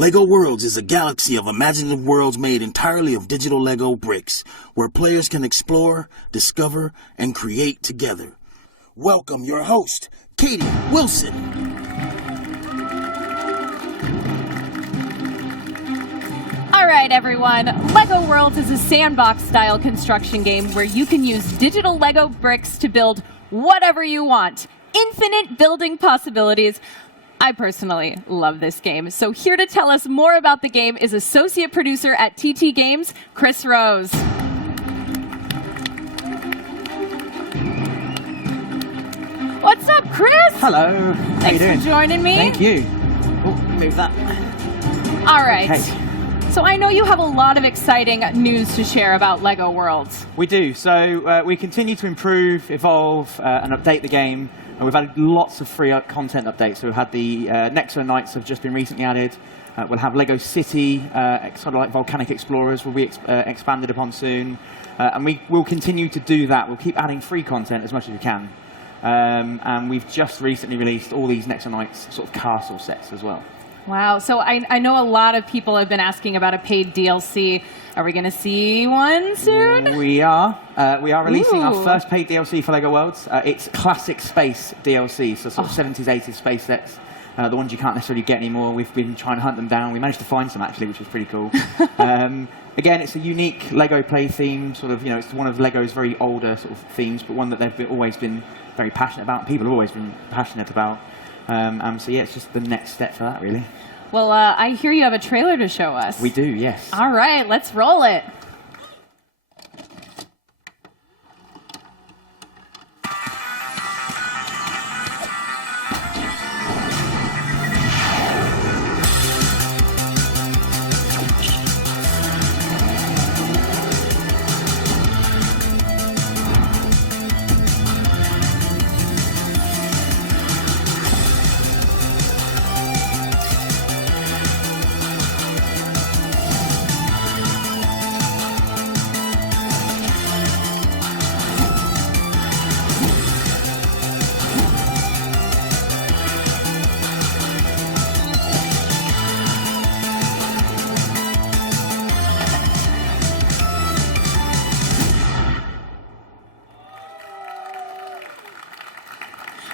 LEGO Worlds is a galaxy of imaginative worlds made entirely of digital LEGO bricks, where players can explore, discover, and create together. Welcome your host, Katie Wilson. All right, everyone. LEGO Worlds is a sandbox-style construction game where you can use digital LEGO bricks to build whatever you want. Infinite building possibilities. I personally love this game. So here to tell us more about the game is associate producer at TT Games, Chris Rose. What's up, Chris? Hello. How Thanks you doing? for joining me. Thank you. Oh, move that. All right. Okay. So I know you have a lot of exciting news to share about LEGO Worlds. We do. So we continue to improve, evolve, and update the game. And we've had lots of free content updates. So we've had the Nexo Nights have just been recently added. We'll have LEGO City, sort of like Volcanic Explorers, will be expanded upon soon. And we will continue to do that. We'll keep adding free content as much as we can. And we've just recently released all these Nexo Nights sort of castle sets as well. Wow. So I know a lot of people have been asking about a paid DLC. Are we going to see one soon? We are. We are releasing our Ooh. first paid DLC for LEGO Worlds. It's Classic Space DLC, so sort of 70s, 80s space sets. The ones you can't necessarily get anymore. We've been trying to hunt them down. We managed to find some, actually, which was pretty cool. Again, it's a unique LEGO play theme. Sort of, it's one of LEGO's very older sort of themes, but one that they've always been very passionate about. People have always been passionate about. So yeah, it's just the next step for that, really. Well, I hear you have a trailer to show us. We do, yes. All right, let's roll it.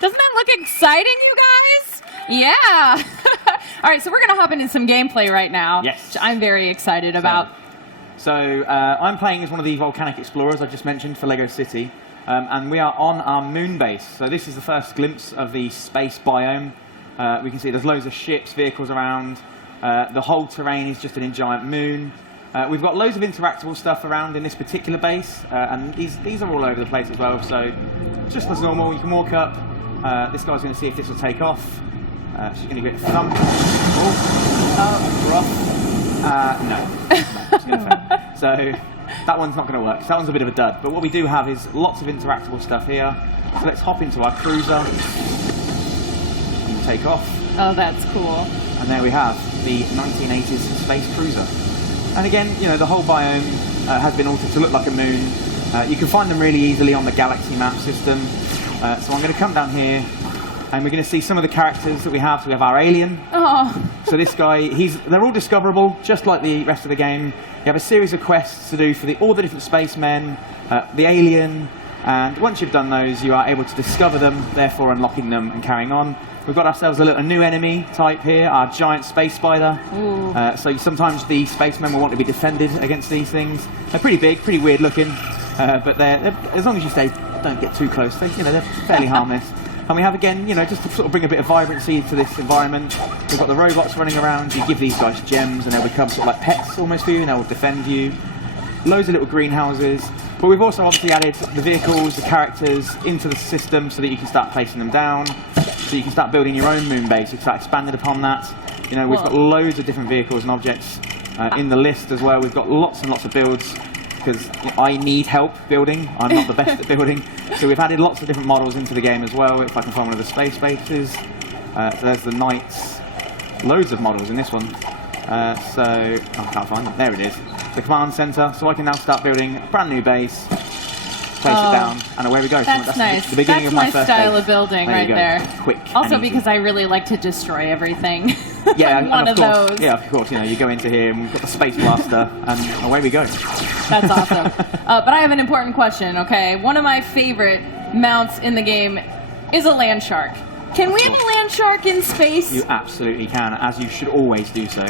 Doesn't that look exciting, you guys? Yeah. All right, so we're going to hop into some gameplay right now, Yes. which I'm very excited about. So I'm playing as one of the Volcanic Explorers I just mentioned for LEGO City. And we are on our moon base. So this is the first glimpse of the space biome. We can see there's loads of ships, vehicles around. The whole terrain is just a giant moon. We've got loads of interactable stuff around in this particular base. And these are all over the place as well. So just as normal, you can walk up. This guy's going to see if this will take off. She's going to get thumped. Oh, rough. No, it's going to fail. So that one's not going to work. So that one's a bit of a dud. But what we do have is lots of interactable stuff here. So let's hop into our cruiser and take off. Oh, that's cool. And there we have the 1980s space cruiser. And again, the whole biome has been altered to look like a moon. You can find them really easily on the Galaxy map system. So I'm going to come down here, and we're going to see some of the characters that we have. So we have our alien. Oh. So this guy, they're all discoverable, just like the rest of the game. You have a series of quests to do for all the different spacemen, the alien, and once you've done those, you are able to discover them, therefore unlocking them and carrying on. We've got ourselves a new enemy type here, our giant space spider. So sometimes the spacemen will want to be defended against these things. They're pretty big, pretty weird looking, but they're as long as you don't get too close, they're fairly harmless. And we have, again, just to sort of bring a bit of vibrancy to this environment, we've got the robots running around. You give these guys gems, and they'll become sort of like pets almost for you, and they'll defend you. Loads of little greenhouses. But we've also obviously added the vehicles, the characters into the system so that you can start placing them down. So you can start building your own moon base. You can start expanding upon that. We've got loads of different vehicles and objects in the list as well. We've got lots and lots of builds, because I need help building. I'm not the best at building. So we've added lots of different models into the game as well, if I can find one of the space bases. So there's the Knights. Loads of models in this one. I can't find them. There it is. The command center. So I can now start building a brand new base. place it down, and away we go. That's nice. The beginning That's of my my first style day. of building There right you go. there. Quick. Also and easy. because I really like to destroy everything. Yeah, I'm one and of course, those. Yeah, of course. You know, you go into here and we've got the space blaster, and away we go. That's awesome. But I have an important question, okay? One of my favorite mounts in the game is a land shark. Can we have a land shark in space? You absolutely can, as you should always do so.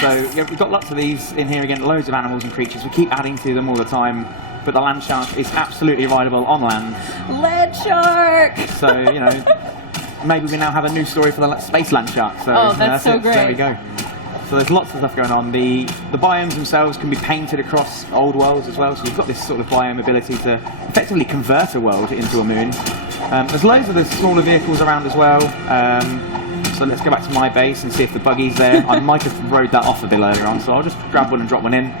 So yeah, we've got lots of these in here again, loads of animals and creatures. We keep adding to them all the time, but the land shark is absolutely rideable on land. Land shark! So, you know, maybe we now have a new story for the space land shark. So, Oh, you know, that's so it. great. There we go. So there's lots of stuff going on. The biomes themselves can be painted across old worlds as well. So you've got this sort of biome ability to effectively convert a world into a moon. There's loads of the smaller vehicles around as well. So let's go back to my base and see if the buggy's there. I might have rode that off a bit earlier on, so I'll just grab one and drop one in.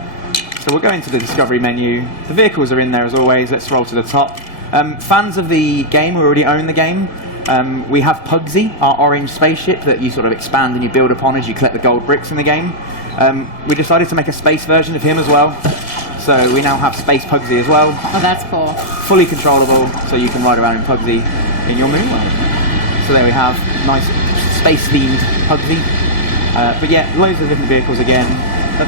So we'll go into the discovery menu. The vehicles are in there as always. Let's roll to the top. Fans of the game who already own the game, we have Pugsy, our orange spaceship that you sort of expand and you build upon as you collect the gold bricks in the game. We decided to make a space version of him as well. So we now have Space Pugsy as well. Oh, that's cool. Fully controllable, so you can ride around in Pugsy in your moon world. So there we have nice space-themed Pugsy. But yeah, loads of different vehicles again.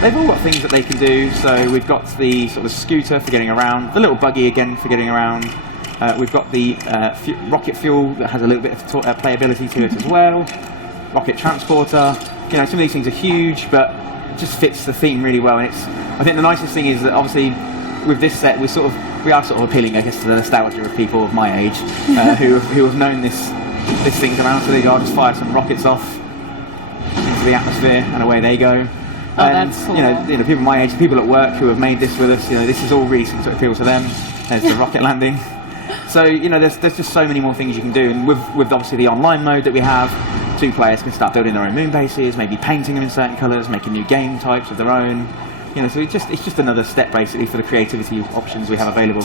They've all got things that they can do. So we've got the sort of scooter for getting around, the little buggy again for getting around. We've got the rocket fuel that has a little bit of playability to it as well. Rocket transporter. You know, some of these things are huge, but it just fits the theme really well. And I think the nicest thing is that obviously with this set we are sort of appealing, I guess, to the nostalgia of people of my age who have known this thing's around. So there you go. I'll just fire some rockets off into the atmosphere, and away they go. Oh, And that's cool. you know, people my age, people at work who have made this with us. You know, this is all really something to appeal to them. There's the rocket landing. So you know, there's just so many more things you can do, and with obviously the online mode that we have, 2 players can start building their own moon bases, maybe painting them in certain colours, making new game types of their own. You know, so it's just another step basically for the creativity options we have available.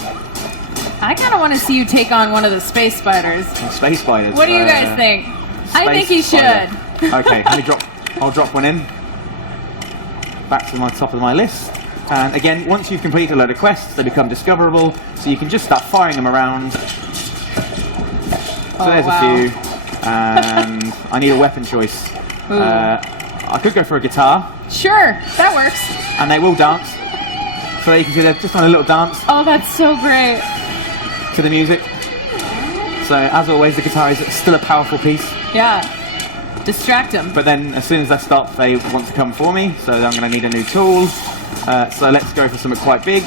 I kind of want to see you take on one of the space spiders. And space spiders. What do you guys think? I think you Space should. spider. Okay, I'll drop one in. Back to my top of my list. And again, once you've completed a load of quests, they become discoverable, so you can just start firing them around. So there's wow. a few. And I need a weapon choice. Ooh. I could go for a guitar, Sure, that works. and they will dance. So there you can see they're just on a little dance Oh, that's so great. to the music. So as always, the guitar is still a powerful piece. Yeah. Distract them. But then as soon as I stop, they want to come for me, so I'm going to need a new tool. So let's go for something quite big.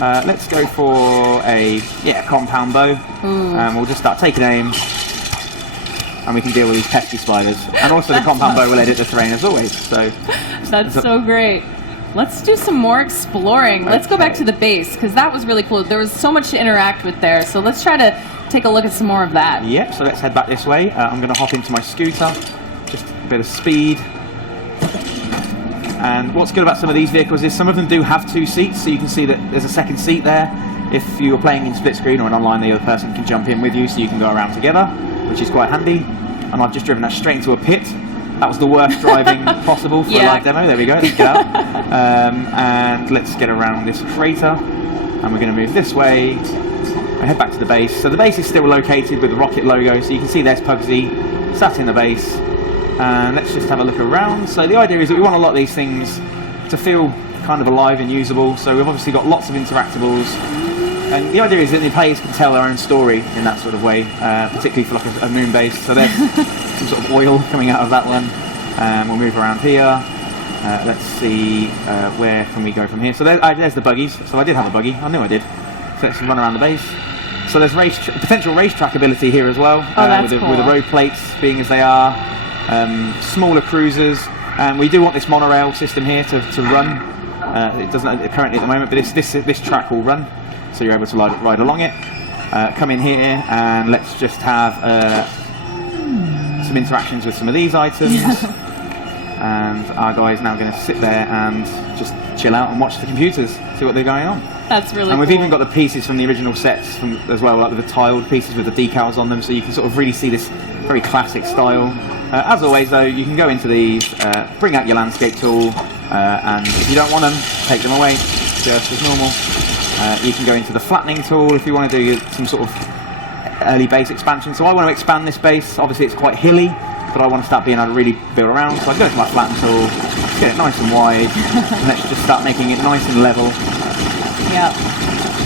Let's go for a compound bow. And we'll just start taking aim, and we can deal with these pesky spiders. And also the compound bow will edit the terrain as always. So That's so great. Let's do some more exploring. Let's go back to the base, because that was really cool. There was so much to interact with there. So let's try to take a look at some more of that. yep, so let's head back this way. I'm going to hop into my scooter, just a bit of speed. And what's good about some of these vehicles is some of them do have 2 seats, so you can see that there's a second seat there. If you're playing in split screen or in online, the other person can jump in with you, so you can go around together, which is quite handy. And I've just driven that straight into a pit. That was the worst driving possible for a live demo. There we go, let's get out. And let's get around this crater. And we're going to move this way and head back to the base. So the base is still located with the rocket logo, so you can see there's Pugsy sat in the base. And let's just have a look around. So the idea is that we want a lot of these things to feel kind of alive and usable. So we've obviously got lots of interactables. And the idea is that the players can tell their own story in that sort of way, particularly for like a moon base. So there's some sort of oil coming out of that one. We'll move around here. Let's see, where can we go from here? So there's the buggies. So I did have a buggy. I knew I did. So let's run around the base. So there's potential racetrack ability here as well, that's with cool. the road plates being as they are. Smaller cruisers, and we do want this monorail system here to run. It doesn't currently at the moment, but this track will run, so you're able to ride along it. Come in here and let's just have some interactions with some of these items. And our guy's now going to sit there and just chill out and watch the computers, see what they're going on. That's really And we've cool. even got the pieces from the original sets as well, like the tiled pieces with the decals on them, so you can sort of really see this very classic style. As always though, you can go into these, bring out your landscape tool, and if you don't want them, take them away, just as normal. You can go into the flattening tool if you want to do some sort of early base expansion. So I want to expand this base. Obviously it's quite hilly, but I want to start being able to really build around. So I go to my flatten tool, get it nice and wide, and let's just start making it nice and level. Yeah.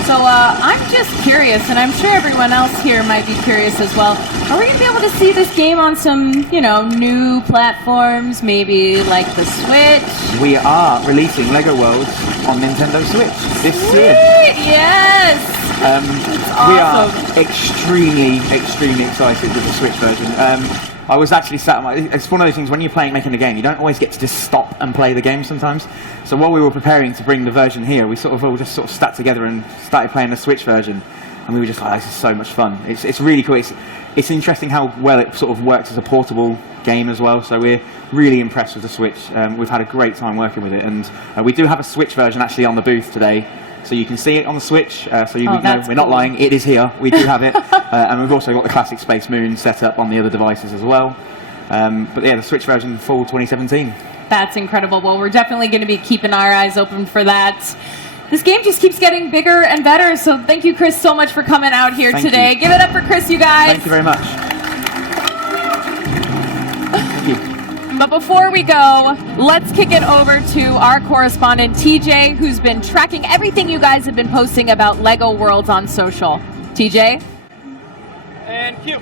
So I'm just curious, and I'm sure everyone else here might be curious as well. Are we going to be able to see this game on some, new platforms, maybe like the Switch? We are releasing LEGO Worlds on Nintendo Switch this year. Yes! We are extremely excited with the Switch version. I was actually sat on it's one of those things when you're making a game, you don't always get to just stop and play the game sometimes. So while we were preparing to bring the version here, we all just sat together and started playing the Switch version. And we were just like, this is so much fun. It's really cool. It's interesting how well it sort of works as a portable game as well. So we're really impressed with the Switch. We've had a great time working with it. And we do have a Switch version actually on the booth today. So you can see it on the Switch, so you know we're not lying, it is here, we do have it. And we've also got the classic Space Moon set up on the other devices as well. But yeah, the Switch version, fall 2017. That's incredible. Well, we're definitely going to be keeping our eyes open for that. This game just keeps getting bigger and better, so thank you, Chris, so much for coming out here today. You. Give it up for Chris, you guys. Thank you very much. Thank you. But before we go, let's kick it over to our correspondent, TJ, who's been tracking everything you guys have been posting about LEGO Worlds on social. TJ? And cue.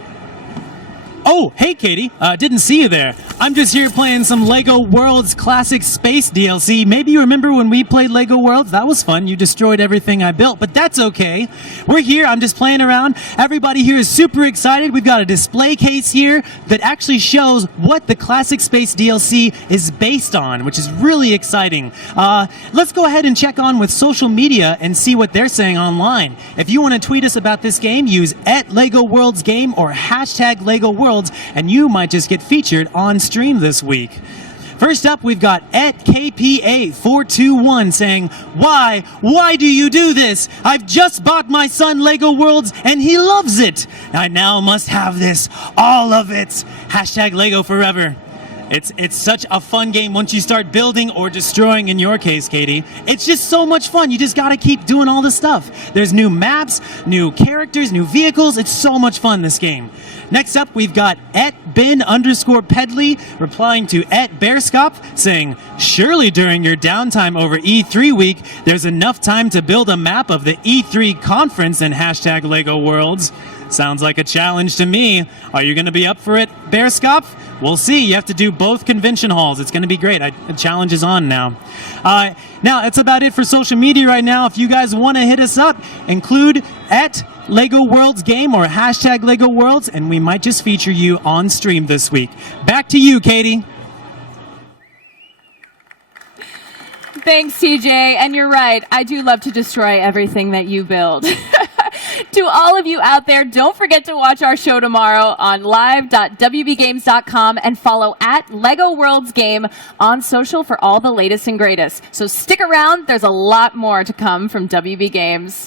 Oh, hey, Katie. Didn't see you there. I'm just here playing some LEGO Worlds Classic Space DLC. Maybe you remember when we played LEGO Worlds? That was fun. You destroyed everything I built, but that's okay. We're here. I'm just playing around. Everybody here is super excited. We've got a display case here that actually shows what the Classic Space DLC is based on, which is really exciting. Let's go ahead and check on with social media and see what they're saying online. If you want to tweet us about this game, use @LEGOWorldsGame or #LEGOWorlds. And you might just get featured on stream this week. First up, we've got @KPA421 saying, Why do you do this? I've just bought my son LEGO Worlds and he loves it. I now must have this, all of it. #LEGO forever. It's such a fun game once you start building or destroying, in your case, Katie. It's just so much fun. You just got to keep doing all the stuff. There's new maps, new characters, new vehicles. It's so much fun, this game. Next up, we've got @Ben_Pedley replying to @Bearscop saying, surely during your downtime over E3 week, there's enough time to build a map of the E3 conference and #LEGO Worlds. Sounds like a challenge to me. Are you going to be up for it, Bearscop? We'll see. You have to do both convention halls. It's going to be great. The challenge is on now. Now, that's about it for social media right now. If you guys want to hit us up, include @LEGOWorldsGame or #LEGOWorlds, and we might just feature you on stream this week. Back to you, Katie. Thanks, TJ. And you're right. I do love to destroy everything that you build. To all of you out there, don't forget to watch our show tomorrow on live.wbgames.com and follow @LEGOWorldsGame on social for all the latest and greatest. So stick around. There's a lot more to come from WB Games.